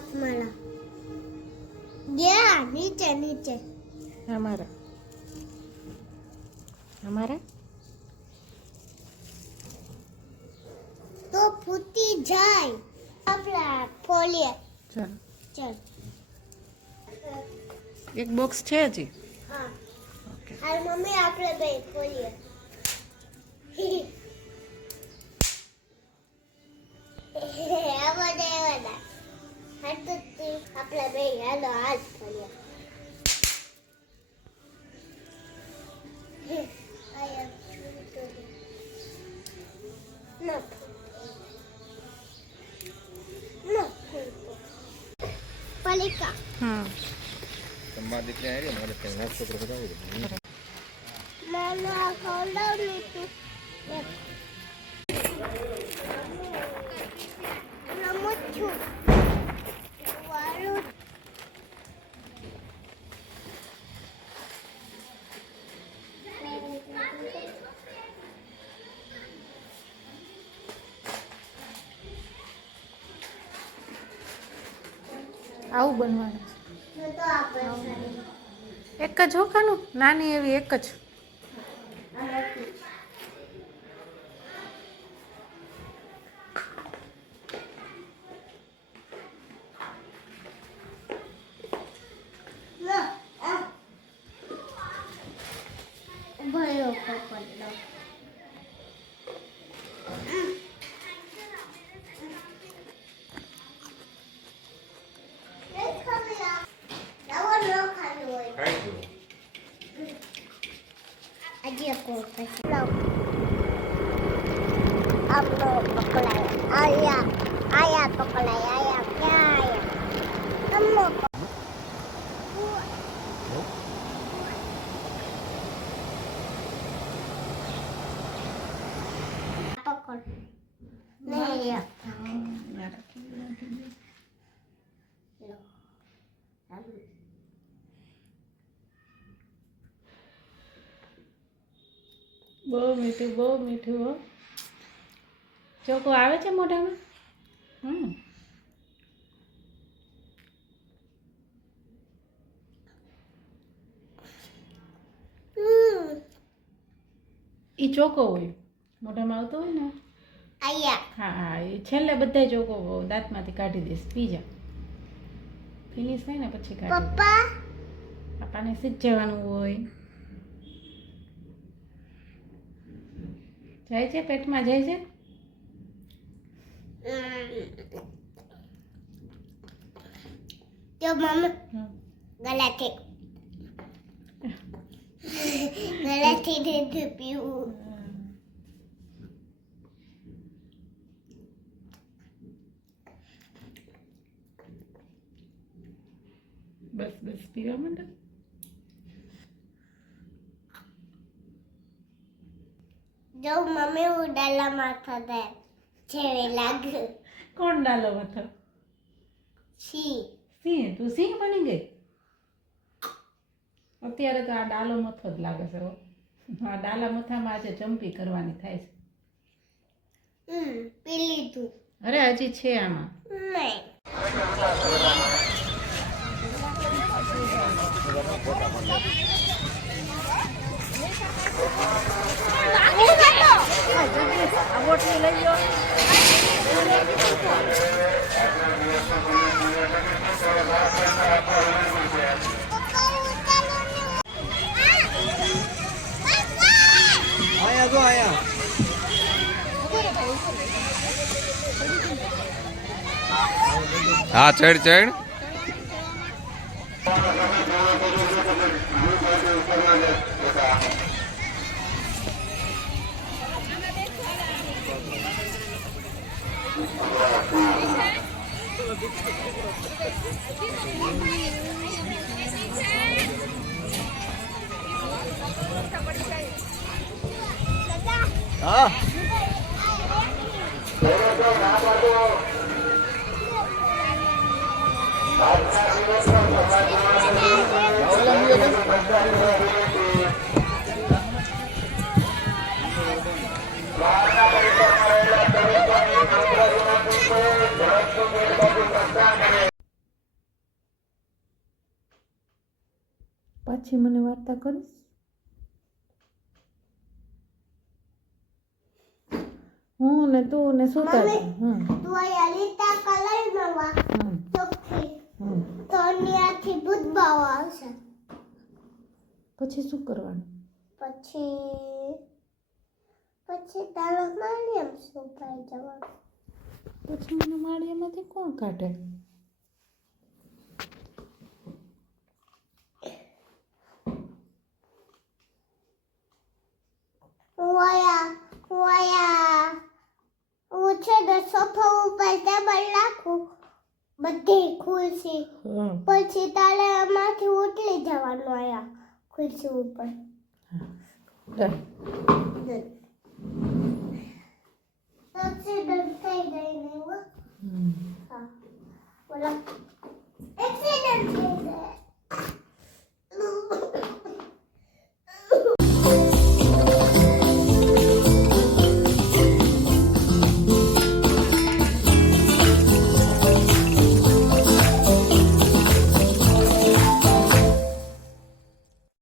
आप मला गया नीचे नीचे हमारा हमारा तो फूटी जाए अपना खोलिए चल चल एक बॉक्स है जी हाँ ओके और मम्मी आपने भाई खोलिए आपला भाई हेलो आज खोलिए पलिका हाँ તમારા દીકરી આવી મારે ત્યાં નાસ્તો પર બતાવી દે मैंने खोला नहीं रमचू वालू આવું બનવાનું तो आप છે એક જ હોખાનું નાની એવી એક જ भयो पकड़ aja aku kasih tahu aku pakai ayam ayam pakai ayam ayam kamu pakai nih ya બહુ મીઠું હો ચોકો આવે છે મોઢામાં એ ચોકો હોય મોઢામાં આવતો હોય ને ayam હા હા એ છેલ્લે બધા ચોકો દાંતમાંથી કાઢી દઈશ પી જા ફિનિશ થાય ને પછી કાઢી papa પાપાને સીધ જવાનું હોય જાય છે પેટમાં જાય છે तो मम्मी गलती दूध पीऊं બસ બસ પીવા માંડો जो मम्मी उड़ाला माथा दे छेवे लाग કોણ ડાલો મથો छी સિંહ તું સિંહ બની ગઈ અત્યારે તો આ ડાલો મથો જ લાગે છે હો આ ડાલા મથામાં આજે ચંપી કરવાની થાય છે पीली तू અરે હજી છે આમાં नहीं આ બોટલી લઈ લો આયા જો આયા હા ચડ ચડ હા પાછી મને વાર્તા કરીશ? હું ને તું ને સુતા હતા. તું અહીંયા લીટા કલરમાં વા હમ ચોખ્ખી હમ તો અહીંયાથી ભૂત બાવ આવશે. પછી શું કરવાનું? પછી તારા માળિયામ સુકાઈ જવાનું. પછી મને માળિયામાંથી કોણ કાઢે? હું છે ને સોફા ઉપર ટેબલ રાખું બધી ખુરશી હમ પછી તારે એમાંથી ઉતરી જવાનું અહીંયા ખુરશી ઉપર. ડન. એક્સિડન્ટ થઈ ગઈ ને હમ હા ઓલા